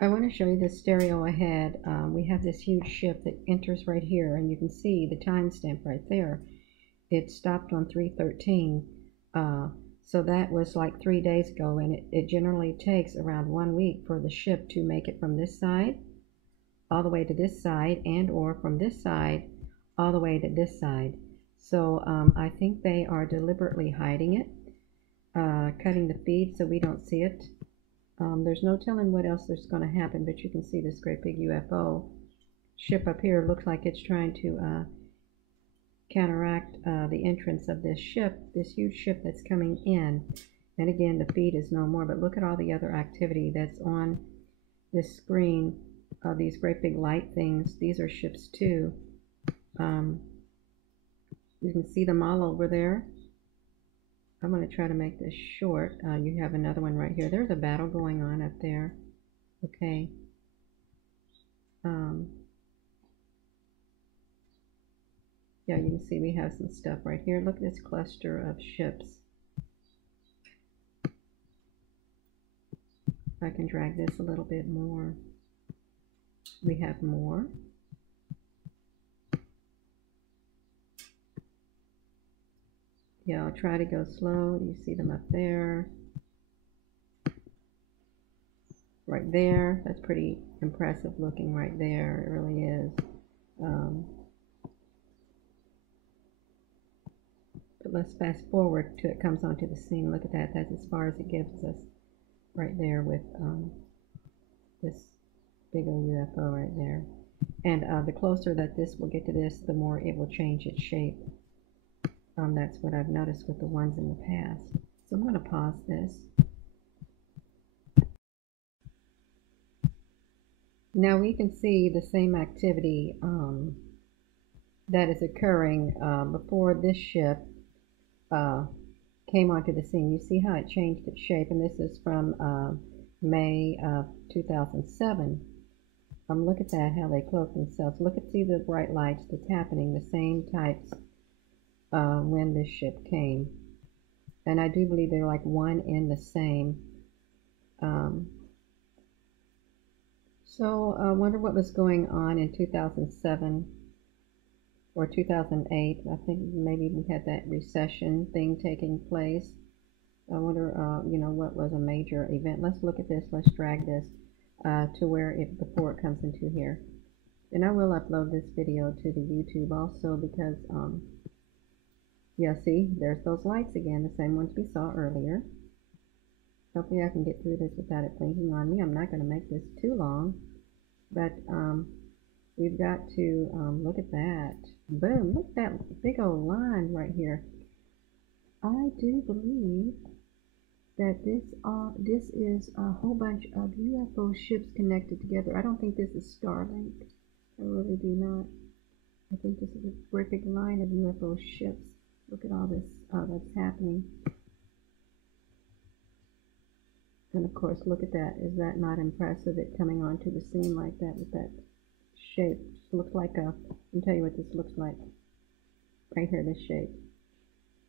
I want to show you the stereo ahead. We have this huge ship that enters right here, and you can see the timestamp right there. It stopped on 3:13. So that was like 3 days ago, and it generally takes around 1 week for the ship to make it from this side all the way to this side, and or from this side all the way to this side. So I think they are deliberately hiding it, cutting the feed so we don't see it. There's no telling what else there's going to happen, but you can see this great big UFO ship up here. Looks like it's trying to counteract the entrance of this ship, this huge ship that's coming in. And again, the feed is no more, but look at all the other activity that's on this screen. These great big light things, these are ships too. You can see them all over there. I'm going to try to make this short. You have another one right here. There's a battle going on up there. Okay. Yeah, you can see we have some stuff right here. Look at this cluster of ships. If I can drag this a little bit more. We have more. Yeah, I'll try to go slow. You see them up there. Right there. That's pretty impressive looking right there. It really is. But let's fast forward till it comes onto the scene. Look at that. That's as far as it gives us right there with this big old UFO right there. And the closer that this will get to this, the more it will change its shape. That's what I've noticed with the ones in the past. So I'm going to pause this. Now we can see the same activity that is occurring before this ship came onto the scene. You see how it changed its shape, and this is from May of 2007. Look at that, how they cloak themselves. See the bright lights that's happening, the same types when this ship came. And I do believe they're like one and the same. So I wonder what was going on in 2007 or 2008. I think maybe we had that recession thing taking place. I wonder, what was a major event. Let's look at this. Let's drag this to where before it comes into here. And I will upload this video to the YouTube also because, yeah, see, there's those lights again, the same ones we saw earlier. Hopefully I can get through this without it blinking on me. I'm not going to make this too long, but we've got to look at that. Boom, look at that big old line right here. I do believe that this is a whole bunch of UFO ships connected together. I don't think this is Starlink. I really do not. I think this is a great big line of UFO ships. Look at all this that's happening. And of course, look at that. Is that not impressive? It coming onto the scene like that with that shape. It looks like a, I'll tell you what this looks like. Right here, this shape.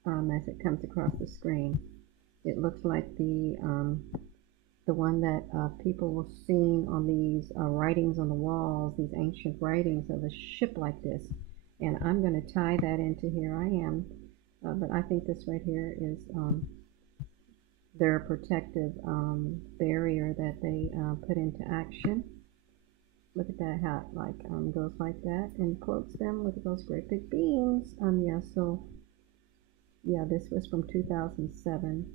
As it comes across the screen. It looks like the one that people were seeing on these writings on the walls, these ancient writings of a ship like this. And I'm going to tie that into here. I am. But I think this right here is their protective barrier that they put into action. Look at that, how it goes like that and cloaks them. Look at those great big beams. Yeah, so yeah, this was from 2007.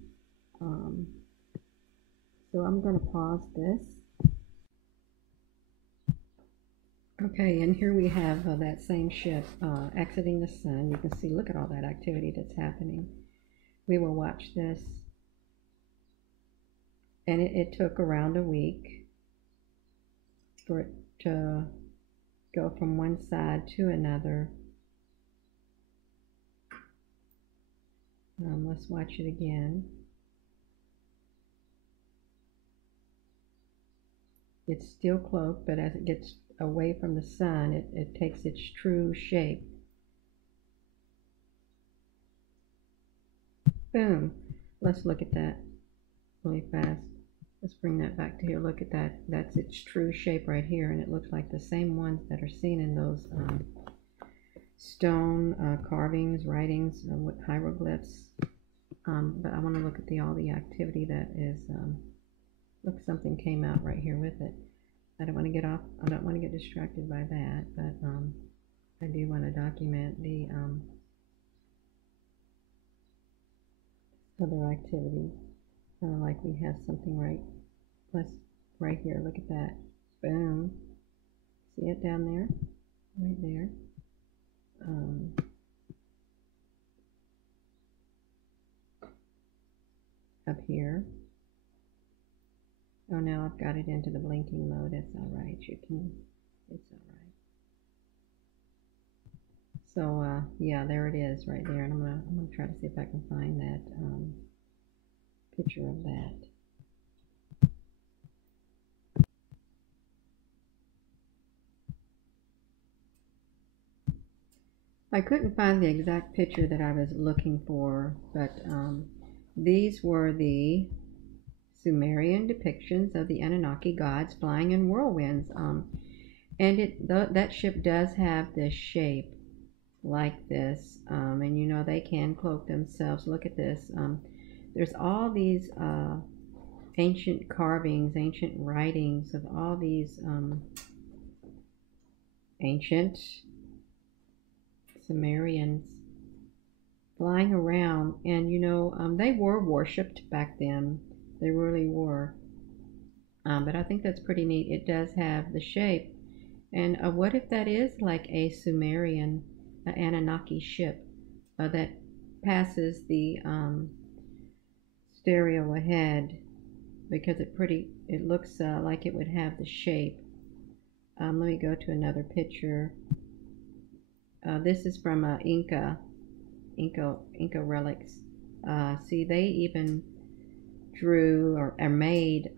So I'm going to pause this. Okay, and here we have that same ship exiting the sun. You can see, look at all that activity that's happening. We will watch this. And it took around a week for it to go from one side to another. Let's watch it again. It's still cloaked, but as it gets away from the sun, it takes its true shape. Boom. Let's look at that really fast. Let's bring that back to here. Look at that. That's its true shape right here, and it looks like the same ones that are seen in those stone carvings, writings with hieroglyphs. But I want to look at all the activity that is. Look, something came out right here with it. I don't want to get off. I don't want to get distracted by that, but I do want to document the other activity. Like we have something right here. Look at that. Boom. See it down there? Right there. Up here. Oh, now I've got it into the blinking mode. It's all right. It's all right. So yeah, there it is right there, and I'm gonna try to see if I can find that picture of that. I couldn't find the exact picture that I was looking for, but these were the Sumerian depictions of the Anunnaki gods flying in whirlwinds. And that ship does have this shape like this, and you know they can cloak themselves. Look at this. There's all these ancient carvings, ancient writings of all these ancient Sumerians flying around, and you know they were worshipped back then. They really were. But I think that's pretty neat. It does have the shape. And what if that is like a Sumerian Anunnaki ship that passes the stereo ahead, because it looks like it would have the shape. Let me go to another picture. This is from Inca relics. See, they even drew or made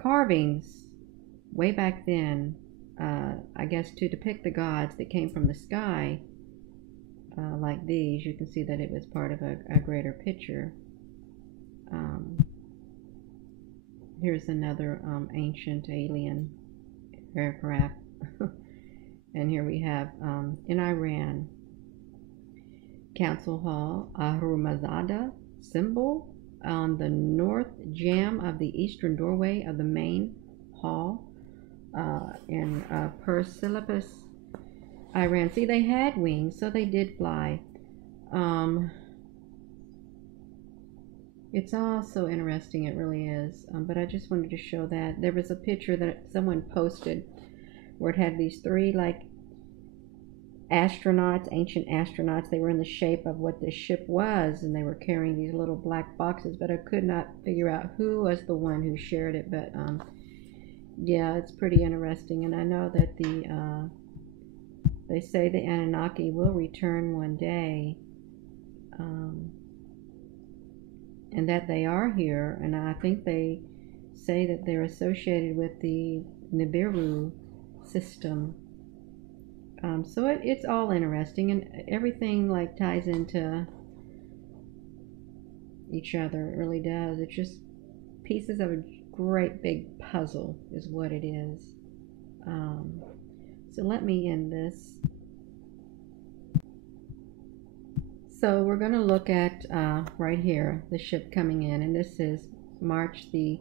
carvings way back then, I guess to depict the gods that came from the sky, like these. You can see that it was part of a greater picture. Here's another ancient alien aircraft. And here we have in Iran, Council Hall, Ahurmazada symbol on the north jamb of the eastern doorway of the main hall in Persepolis, Iran. See, they had wings, so they did fly. It's all so interesting, it really is. But I just wanted to show that. There was a picture that someone posted where it had these three like astronauts, ancient astronauts. They were in the shape of what the ship was, and they were carrying these little black boxes, but I could not figure out who was the one who shared it. But yeah, it's pretty interesting. And I know that they say the Anunnaki will return one day, and that they are here, and I think they say that they're associated with the Nibiru system. So it's all interesting, and everything like ties into each other. It really does. It's just pieces of a great big puzzle is what it is. So let me end this. So we're going to look at right here the ship coming in, and this is March the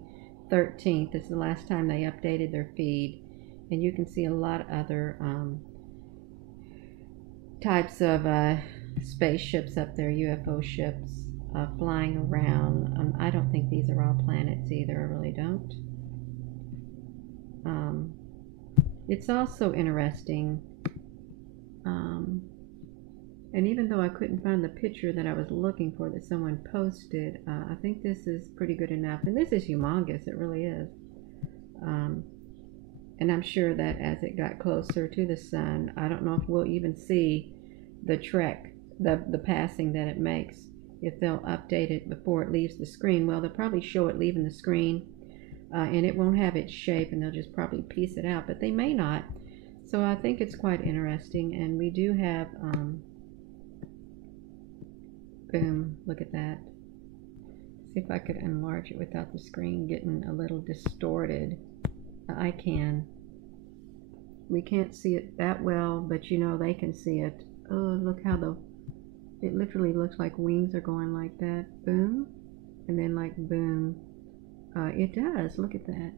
13th. This is the last time they updated their feed, and you can see a lot of other types of spaceships up there, UFO ships flying around. I don't think these are all planets either. I really don't. It's also interesting, and even though I couldn't find the picture that I was looking for that someone posted, I think this is pretty good enough. And this is humongous, it really is. And I'm sure that as it got closer to the sun, I don't know if we'll even see the trek, the passing that it makes, if they'll update it before it leaves the screen. Well, they'll probably show it leaving the screen, and it won't have its shape, and they'll just probably piece it out, but they may not. So I think it's quite interesting, and we do have, boom, look at that. See if I could enlarge it without the screen getting a little distorted. I can. We can't see it that well, but you know they can see it. Oh, look how it literally looks like wings are going like that. Boom. And then like boom. It does. Look at that.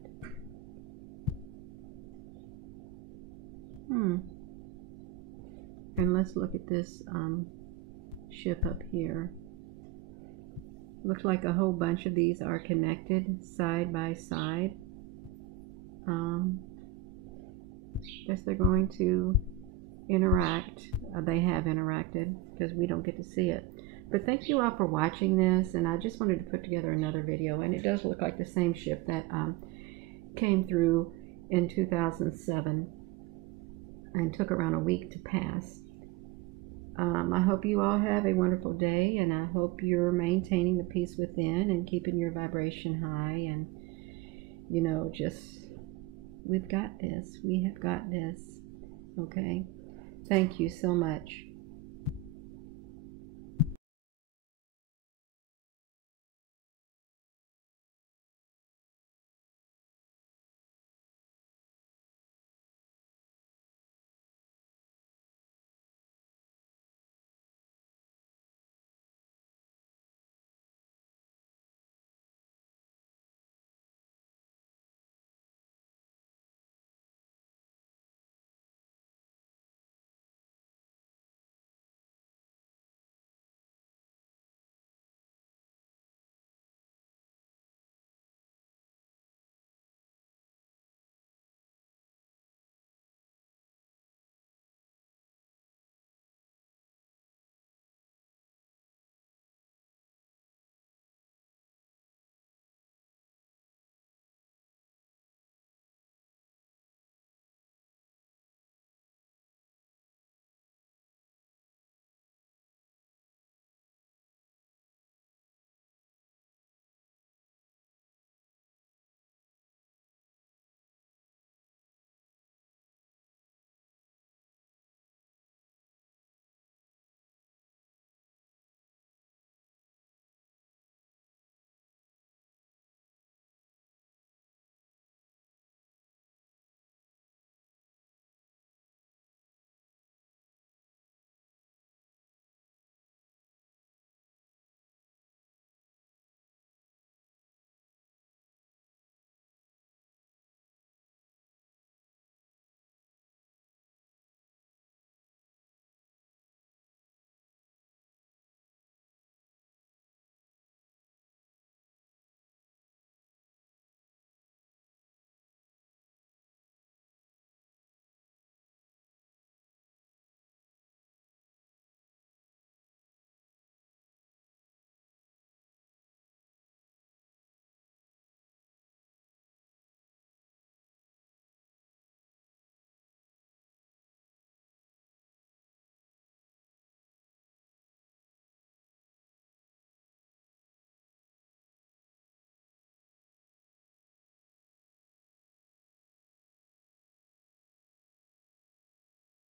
And let's look at this ship up here. Looks like a whole bunch of these are connected side by side. Guess they're going to interact. They have interacted because we don't get to see it. But thank you all for watching this, and I just wanted to put together another video, and it does look like the same ship that came through in 2007 and took around a week to pass. I hope you all have a wonderful day, and I hope you're maintaining the peace within and keeping your vibration high, and you know, just we've got this. We have got this. Okay? Thank you so much.